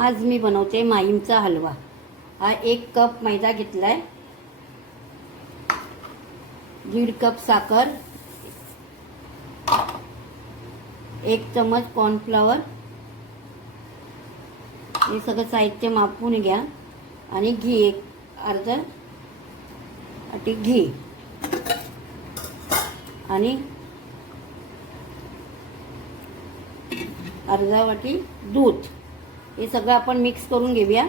आज मी बनवते माहीमचा हलवा। हा 1 कप मैदा घेतलाय, 1.5 कप साखर, 1 चमच कॉर्नफ्लॉवर, हे सगळं साहित्य मापून घ्या। आणि घी एक अर्धा वाटी घी आणि अर्धा वाटी दूध, हे सगळं आपण मिक्स करून घेऊया।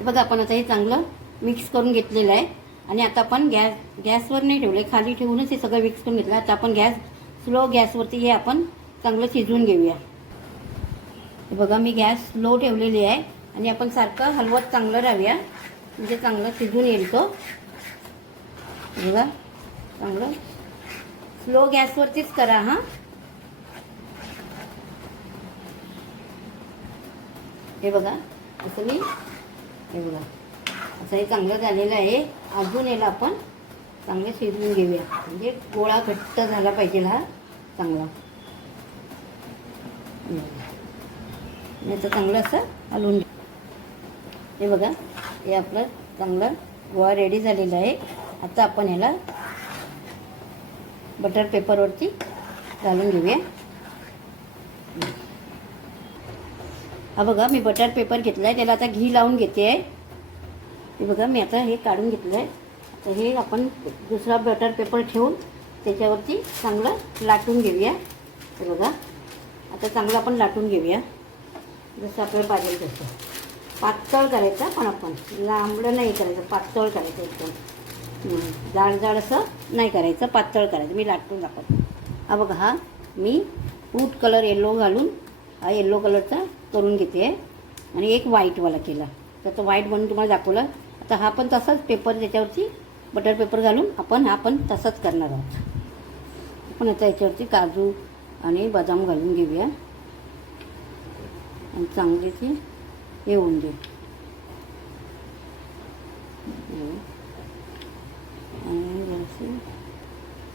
बघा आपण आता हे चांगलं मिक्स करून घेतलेलं आहे। आणि आता आपण गॅसवर नाही ठेवले, खाली ठेवूनच हे सगळं मिक्स करून घेतलं। आता आपण स्लो गॅसवरती हे आपण चांगलं शिजवून घेऊया। बघा मी गॅस स्लो ठेवलेली आहे आणि आपण सारखं हलवत चांगलं राहूया, म्हणजे चांगलं शिजून येईल तो। बघा चांगलं स्लो गॅसवरतीच करा हा। हे बघा असं हे बघा असं हे चांगलं झालेलं आहे। अजून याला आपण चांगलं शिजवून घेऊया, म्हणजे गोळा घट्ट झाला पाहिजे हा चांगला। आता चांगलं असं हलवून घे। हे बघा हे आपलं चांगलं गोळा रेडी झालेला आहे। आता आपण ह्याला बटर पेपरवरती घालून घेऊया। हा बघा मी बटर पेपर घेतलाय, त्याला आता घी लावून घेते आहे। हे बघा मी आता हे काढून घेतलंय। आता हे आपण दुसरा बटर पेपर ठेवून त्याच्यावरती चांगलं लाटून घेऊया। हे बघा आता चांगलं आपण लाटून घेऊया, जसं आपल्याला पाहिजे तसं। पातळ करायचं, पण आपण लांबडं नाही करायचं, पातळ करायचं एकदम। जाड असं नाही करायचं, पातळ करायचं। मी लाटून दाखवते। हा बघा हा मी फूड कलर येलो घालून हा येलो कलरचा करून घेते आणि एक व्हाईटवाला केला, तर तो व्हाईट बनवून तुम्हाला दाखवलं। आता हा पण तसाच पेपर त्याच्यावरती बटर पेपर घालून आपण हा पण तसाच करणार आहोत। आपण आता याच्यावरती काजू आणि बदाम घालून घेऊया आणि चांगले ते हे होऊन दे।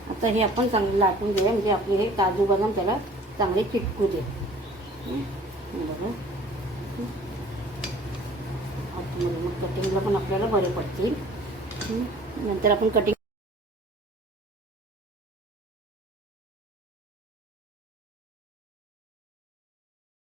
आता हे आपण चांगले लाटून घेऊया, म्हणजे आपले हे काजू बदाम त्याला चांगले चिटकू दे। बघा मग कटिंगला पण आपल्याला बरे पडतील। नंतर आपण कटिंग